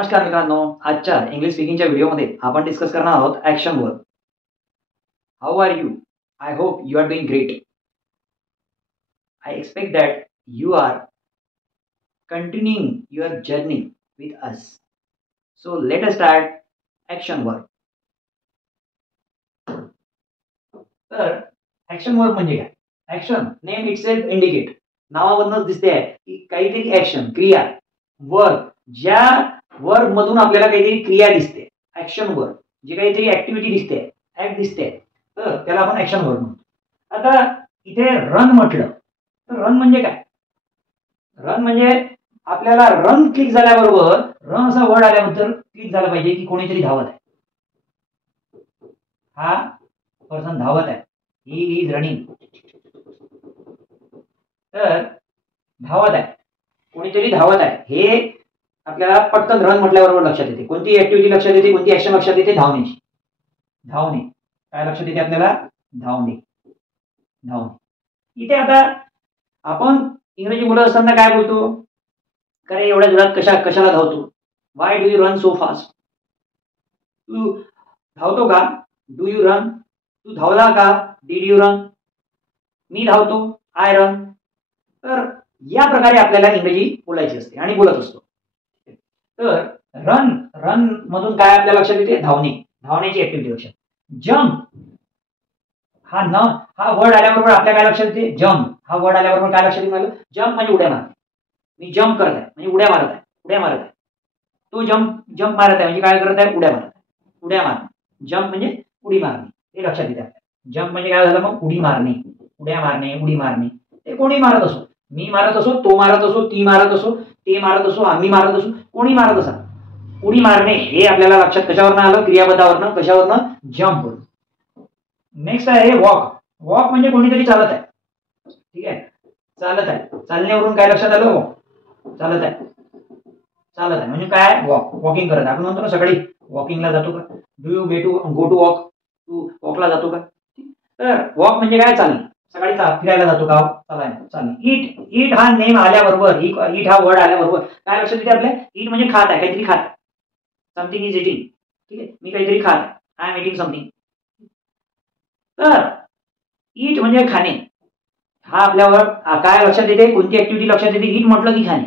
नमस्कार मित्रांनो, आजच्या इंग्लिश स्पीकिंगच्या व्हिडिओमध्ये आपण डिस्कस करणार आहोत action verb. How are you? I hope you are doing great. I expect that you are continuing your journey with us. So let us start action verb. तर action verb म्हणजे काय? Action name itself indicate. नावावरूनच दिसते आहे की काहीतरी action क्रिया verb, ज्या वर्ब मधून आपल्याला काहीतरी क्रिया दिसते, ऍक्शन वर्ब, जी काहीतरी ऍक्टिव्हिटी दिसते, ऍक्ट दिसते, तर त्याला आपण ऍक्शन वर्ब म्हणतो. आता इथे रन म्हटलं तर रन म्हणजे काय? रन म्हणजे आपल्याला रन क्लिक झाल्याबरोबर रन असा वर्ड आल्यानंतर क्लिक झालं पाहिजे की कोणीतरी धावत आहे, हा पर्सन धावत आहे, ही इज रनिंग. तर धावत आहे, कोणीतरी धावत आहे, हे आपल्याला पटकन रन म्हटल्याबरोबर लक्षात येते. कोणती ऍक्टिव्हिटी लक्षात येते, कोणती ऍक्शन लक्षात येते? धावण्याची. धावणे काय लक्षात येते आपल्याला? धावणे. धावणे. इथे आता आपण इंग्रजी बोलत असताना काय बोलतो? अरे एवढ्या जोरात कशाला धावतो? Why do you run so fast? तू धावतो का? Do you run? तू धावला का? Did you run? मी धावतो, आय रन. तर या प्रकारे आपल्याला इंग्रजी बोलायची असते आणि बोलत असतो. तर रन मधून काय आपल्या लक्षात येते? धावणे, धावण्याची ऍक्टिव्हिटी लक्षात. जम्प हा वर्ड आल्याबरोबर आपल्या काय लक्षात येते? जम्प हा वर्ड आल्याबरोबर काय लक्षात येते? जम्प म्हणजे उड्या मारणे. मी जम्प करत आहे म्हणजे उड्या मारत आहे. तो जम्प मारत आहे म्हणजे काय करत आहे? उड्या मारत आहे. उड्या मारणे. जम्प म्हणजे उडी मारणे, हे लक्षात येते आपल्याला. जम्प म्हणजे काय झालं मग? उडी मारणे, उड्या मारणे, उडी मारणे. ते कोणी मारत असो, मी मारत असो, तो मारत असो, ती मारत असो, ते मारत असो, आम्ही मारत असो, कोणी मारत असा, उडी मारणे हे आपल्याला लक्षात कशावरनं आलं? क्रियापदावरनं. कशावरनं? जम्प वरून. नेक्स्ट आहे वॉक. वॉक म्हणजे कोणीतरी चालत आहे. ठीक आहे, चालत आहे. चालण्यावरून काय लक्षात आलं? वॉक. चालत आहे म्हणजे काय? वॉक. वॉकिंग करत. आपण म्हणतो ना सकाळी वॉकिंगला जातो का? Do you go to walk? तू वॉकला जातो का? तर वॉक म्हणजे काय? चालणे. सकाळी फिरायला जातो का? चालणे. ईट हा नेम आल्याबरोबर, ईट हा वर्ड आल्याबरोबर काय लक्षात येते आपल्या? ईट म्हणजे खात आहे, काहीतरी खात आहे. Something is eating. ठीक आहे, मी काहीतरी खात आहे. I am eating something. तर ईट म्हणजे खाणे. हा आपल्यावर काय लक्षात येते? कोणती ऍक्टिव्हिटी लक्षात येते? ईट म्हटलं की खाणे.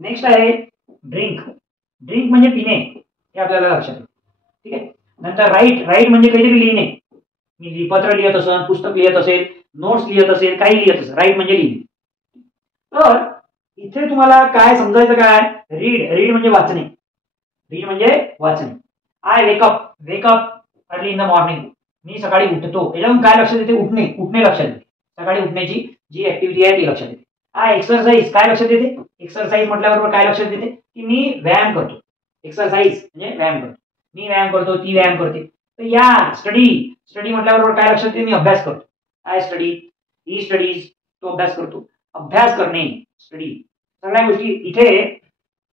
नेक्स्ट आहे ड्रिंक. ड्रिंक म्हणजे पिणे, हे आपल्याला लक्षात येते. ठीक आहे. नंतर राईट म्हणजे काहीतरी लिहिणे. मी पत्र लिहित असेल, पुस्तक लिहित असेल, नोट्स लिहित असेल, काही लिहित असेल, राईट म्हणजे लिहिणे. तर इथे तुम्हाला काय समजायचं? काय? रीड म्हणजे वाचणे. रीड म्हणजे वाचणे. I wake up early in the morning. मी सकाळी उठतो. याच्यावरून काय लक्षात येते? उठणे लक्षात येते. सकाळी उठण्याची जी ऍक्टिव्हिटी आहे ती लक्षात येते. आय एक्सरसाइज काय लक्षात येते? एक्सरसाइज म्हटल्याबरोबर काय लक्षात येते? की मी व्यायाम करतो. एक्सरसाइज म्हणजे व्यायाम करतो. मी व्यायाम करतो, ती व्यायाम करते. तर या स्टडी म्हटल्याबरोबर काय लक्षात येते? मी अभ्यास करतो. आय स्टडी, ही स्टडीज, तो अभ्यास करतो. अभ्यास करणे, स्टडी. सगळ्या गोष्टी इथे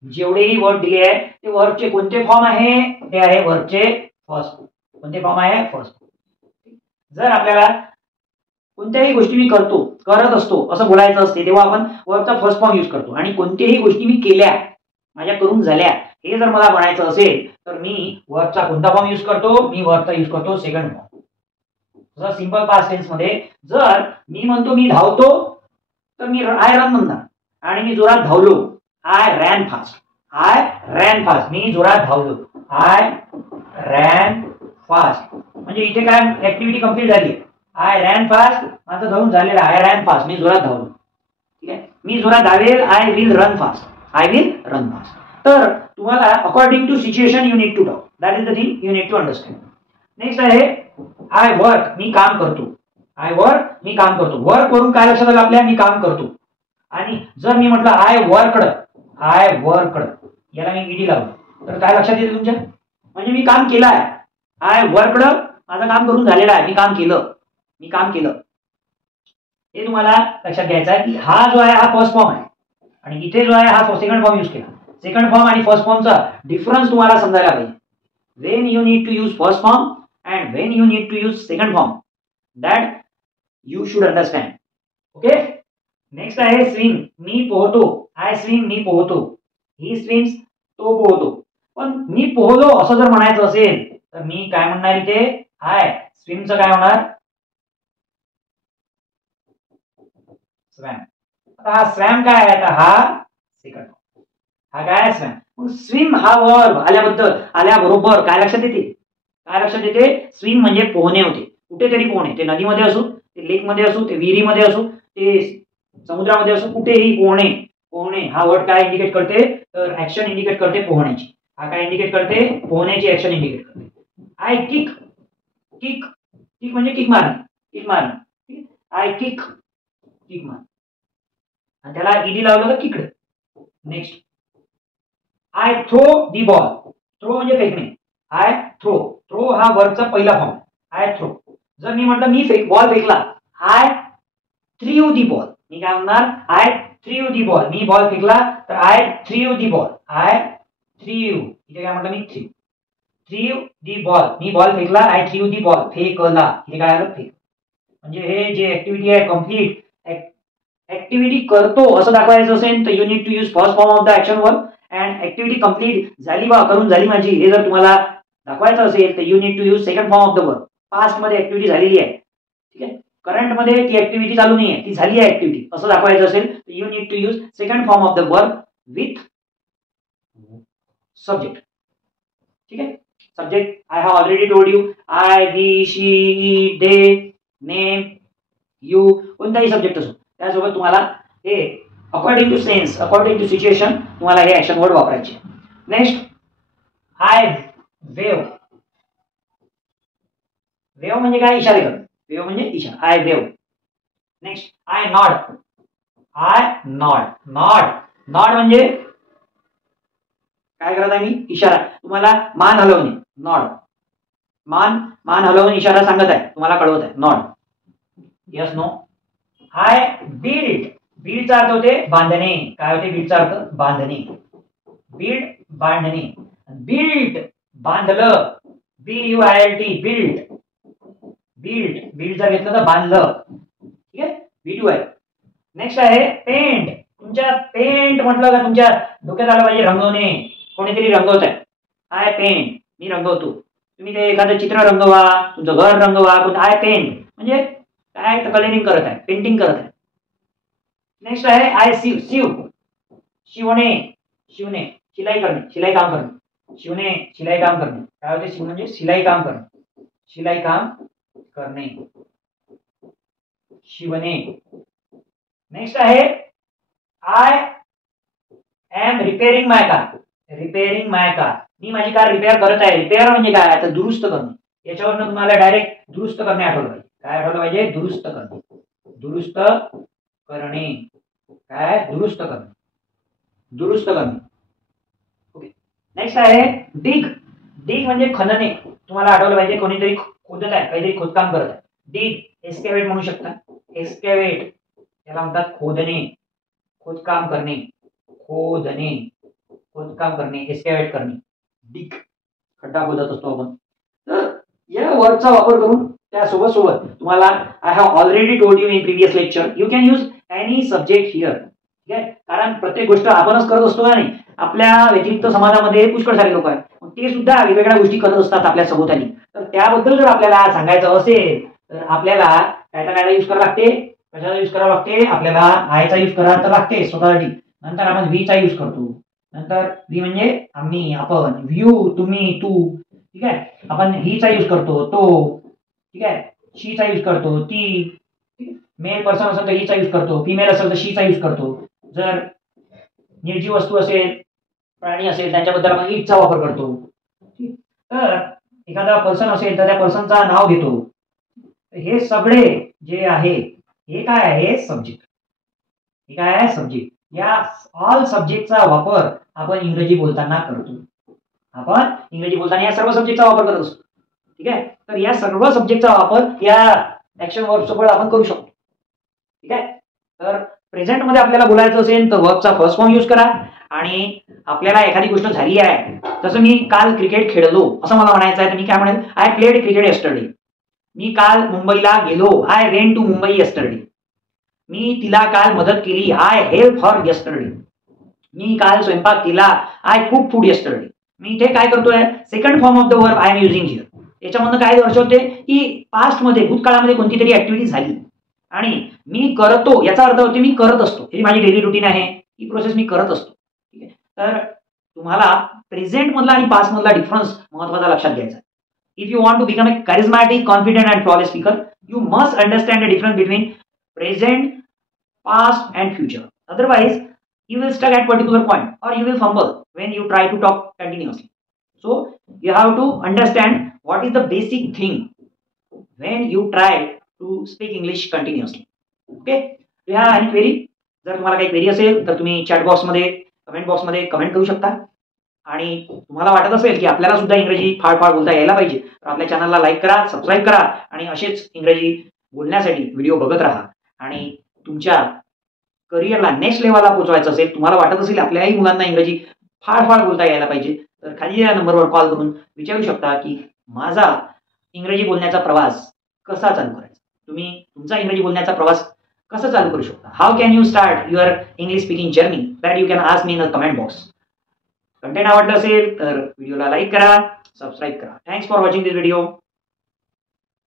जेवढेही वर्ड दिले आहे ते वर्बचे कोणते फॉर्म आहे? ते आहे वर्बचे फर्स्ट. कोणते फॉर्म आहे? फर्स्ट. जर आपल्याला कोणत्याही गोष्टी मी करत असतो असं बोलायचं असते तेव्हा आपण वर्बचा फर्स्ट फॉर्म यूज करतो. आणि कोणत्याही गोष्टी मी केल्या, माझ्या करून झाल्या, हे जर मला म्हणायचं असेल तर मी वर्बचा कोणता फॉर्म यूज करतो? मी वर्बचा यूज करतो सेकंड फॉर्म. जर सिंपल पास्ट टेन्स मध्ये जर मी म्हणतो मी धावतो तर मी आय रन म्हणणार. आणि मी जोरात धावलो, आय रॅन फास्ट. मी जोरात धावलो, आय रॅन फास्ट. म्हणजे इथे काय ऍक्टिव्हिटी कंप्लीट झाली. आय रॅन फास्ट माझं धावून झालेलं. आय रॅन फास्ट मी जोरात धावलो. ठीक आहे, मी जोरात धावेल. I will run fast. तर तुम्हाला according to situation you need to talk. That is the thing you need to understand. Next आहे आय वर्क. मी काम करतो. वर्क वरून काय लक्षात आलं आपल्या? मी काम करतो. आणि जर मी म्हटलं आय वर्कड, याला मी ईडी लावलं तर काय लक्षात येते तुमच्या? म्हणजे मी काम केलं आहे. आय वर्कड, माझं काम करून झालेलं आहे. मी काम केलं. हे तुम्हाला लक्षात घ्यायचं आहे की हा जो आहे हा फर्स्ट फॉर्म आहे आणि इथे जो आहे हा सेकंड फॉर्म यूज केला. सेकंड फॉर्म आणि फर्स्ट फॉर्मचा डिफरन्स तुम्हाला समजायला पाहिजे. When you need to use first form and when you need to use second form, that you should understand. Okay. Next आहे स्विम. मी पोहतो. आय स्विम मी पोहतो. ही स्विम्स, तो पोहतो. पण मी पोहलो असं जर म्हणायचं असेल तर मी काय म्हणणार इथे, आय स्विमचं काय होणार, स्वॅम. आता हा स्वॅम काय आहे, आता हा सेकंड, हा काय स्वॅम. स्विम हा वर्ब आल्याबरोबर काय लक्षात येते, काय लक्षात येते, स्विम म्हणजे पोहणे होते, कुठेतरी पोहणे, ते नदीमध्ये असू, ते लेकमध्ये असू, ते विहिरीमध्ये असू, ते समुद्रामध्ये असू, कुठेही पोहणे. पोहणे हा वर्ड काय इंडिकेट करते, तर ऍक्शन इंडिकेट करते पोहण्याची. हा काय इंडिकेट करते, पोहण्याची ऍक्शन इंडिकेट करते. आय किक, किक किक म्हणजे किक मारणे, किक मारणे. आय किक, किक मार, आणि त्याला ईडी लावलं तर kicked. Next, I throw the ball. Throw म्हणजे फेकणे. आय थ्रो, थ्रो हा वर्बचा पहिला फॉर्म. I throw. जर मी म्हटलं मी बॉल फेकला, आय थ्रीव दी बॉल. मी काय म्हणणार, आय थ्रीव दी बॉल. मी बॉल फेकला तर I threw the ball. I threw, इथे काय म्हटलं मी थ्रीव, थ्रीव दी बॉल. मी बॉल फेकला, आय थ्रीव दी बॉल. फेकला, इथे काय आलं, फेक. म्हणजे हे जे ऍक्टिव्हिटी आहे कम्प्लीट ऍक्टिव्हिटी करतो असं दाखवायचं असेल तर you need to use first form of the action verb. And activity complete झाली बा, करून झाली माझी, हे जर तुम्हाला दाखवायचं असेल तर you need to use second form of the verb. Past मध्ये ऍक्टिव्हिटी झालेली आहे, ठीक आहे, करंट मध्ये ती ऍक्टिव्हिटी चालू नाही आहे, ती झाली आहे ऍक्टिव्हिटी असं दाखवायचं असेल तर you need to use second form of the verb with subject. ठीक आहे, subject I have already told you, I, we, she, it, they, name, you, कोणताही सब्जेक्ट असो त्यासोबत तुम्हाला हे according to sense, according to situation तुम्हाला हे action word वापरायचे. Next, I wave. वेव म्हणजे काय, इशारे कर. वेव म्हणजे इशारा, I wave. Next, I nod. I nod, nod, nod म्हणजे काय करत आहे मी, इशारा. तुम्हाला मान हलवणे, नॉड. मान हलवून इशारा सांगत आहे, तुम्हाला कळवत आहे, nod. Yes, no. I build. बिल्डचा अर्थ होते बांधणे. काय होते बिल्डचा अर्थ, बांधणे. बिल्ड, बांधणे. बिल्ड, बांधलं. BUILD, build. बिल्ड, बिल्ड जर घेतलं तर बांधलं, ठीक आहे, B2 आहे. नेक्स्ट आहे पेंट. तुमच्या पेंट म्हटलं का तुमच्या डोक्यात आलं पाहिजे रंगवणे, कोणीतरी रंगवत आहे. आय पेंट, मी रंगवतो. तुम्ही ते एखादं चित्र रंगवा, तुमचं घर रंगवा, आय पेंट म्हणजे काय, कलरिंग करत आहे, पेंटिंग करत आहे. नेक्स्ट आहे आय सीव. सीव, शिवणे, शिवणे, शिलाई करणे, शिलाई काम करणे. शिवणे, शिलाई काम करणे. काय होते, शिव म्हणजे शिलाई काम करणे, शिलाई काम करणे, शिवणे. नेक्स्ट आहे I am repairing my car. Repairing my car, मी माझी कार रिपेअर करत आहे. रिपेअर म्हणजे काय, तर दुरुस्त करणे. याच्यावरनं तुम्हाला डायरेक्ट दुरुस्त करणे आठवलं पाहिजे. काय आठवलं पाहिजे, दुरुस्त करणे, दुरुस्त करणे. काय, दुरुस्त करणे, दुरुस्त करणे. ओके. नेक्स्ट आहे डिग. डिग म्हणजे खणणे. तुम्हाला आठवलं पाहिजे, कोणीतरी खोदत आहे, काहीतरी खोदकाम करत आहे. डिग, एक्सकॅव्हेट म्हणू शकता. एक्सकॅव्हेट याला म्हणतात खोदणे, खोदकाम करणे, खोदणे, खोदकाम करणे, एक्सकॅव्हेट करणे. डिग, खड्डा खोदत असतो आपण. तर या वर्डचा वापर करून त्यासोबत तुम्हाला I have already told you in previous lecture, you can use any subject here. ठीक आहे, कारण प्रत्येक गोष्ट आपणच करत असतो का नाही, आपल्या व्यतिरिक्त समाजामध्ये पुष्कळ सारे लोक आहेत, ते सुद्धा वेगवेगळ्या गोष्टी करत असतात आपल्या सभोवताली. तर त्याबद्दल जर आपल्याला सांगायचं असेल तर आपल्याला कायचा यूज करावं लागते, कशाचा यूज करावं लागते, आपल्याला आयचा यूज करावा तर लागते स्वतःसाठी. नंतर आपण व्हीचा यूज करतो. नंतर व्ही म्हणजे आम्ही, आपण, यू तुम्ही, तू. ठीक आहे, आपण हीचा यूज करतो, तो. ठीक आहे, शीचा यूज करतो, ती. मेल पर्सन असेल तर हीचा यूज करतो, फिमेल असेल तर शीचा यूज करतो. जर निर्जीव वस्तू असेल, प्राणी असेल, त्यांच्याबद्दल आपण इटचा वापर करतो. तर एखादा पर्सन असेल तर त्या पर्सनचा नाव घेतो. हे सगळे जे आहे हे काय आहे, सब्जेक्ट. हे काय आहे, सब्जेक्ट. या ऑल सब्जेक्टचा वापर आपण इंग्रजी बोलताना करतो. आपण इंग्रजी बोलताना या सर्व सब्जेक्टचा वापर करत असतो. ठीक आहे, तर या सर्व सब्जेक्टचा वापर या ऍक्शन वर्ब सोबत आपण करू शकतो. ठीक आहे, तर प्रेझेंट मध्ये आपल्याला बोलायचं असेल तर वर्बचा फर्स्ट फॉर्म यूज करा. आणि आपल्याला एखादी गोष्ट झाली आहे, जसं मी काल क्रिकेट खेळलो असं मला म्हणायचं आहे, तर मी काय म्हणेल, आय प्लेड क्रिकेट यस्टरडे. मी काल मुंबईला गेलो, I went to Mumbai yesterday. मी तिला काल मदत केली, आय हेल्प हर यस्टरडे. मी काल स्वयंपाक केला. I cook food yesterday. मी इथे काय करतोय, second form of the verb I am using here. याच्यामधनं काय दर्शवते की पास्टमध्ये भूतकाळामध्ये कोणती तरी ऍक्टिव्हिटी झाली आणि मी करतो याचा अर्थ होते मी करत असतो. ही माझी डेली रुटीन आहे, ही प्रोसेस मी करत असतो. ठीक आहे. तर तुम्हाला प्रेझेंट मधला आणि पास्ट मधला डिफरन्स महत्वाचा लक्षात घ्यायचा. If you want to become a charismatic, confident and flawless speaker, you must understand the difference between present, past and future. Otherwise, you will stuck at particular point or you will fumble when you try to talk continuously. So, you have to understand what is the basic thing when you try to speak English continuously. Okay? Do you have any query? जर तुम्हाला काही query असेल तर तुम्ही chat बॉक्समध्ये, comment बॉक्समध्ये comment करू शकता. आणि तुम्हाला वाटत असेल की आपल्याला सुद्धा इंग्रजी फार बोलता यायला पाहिजे तर आपल्या चॅनलला लाईक करा, सबस्क्राईब करा आणि असेच इंग्रजी बोलण्यासाठी व्हिडिओ बघत राहा. आणि तुमच्या करिअरला नेक्स्ट लेवलला पोहोचवायचं असेल, तुम्हाला वाटत असेल आपल्याही मुलांना इंग्रजी फार बोलता यायला पाहिजे, तर खाली या नंबरवर कॉल करून विचारू शकता की माझा इंग्रजी बोलण्याचा प्रवास कसा चालू करायचा. तुम्ही तुमचा इंग्रजी बोलण्याचा प्रवास कसा चालू करू शकता. How can you start your English speaking journey, that you can ask me in a comment box. Content आवडलं असेल तर व्हिडिओला लाईक करा, सबस्क्राईब करा. Thanks for watching this video.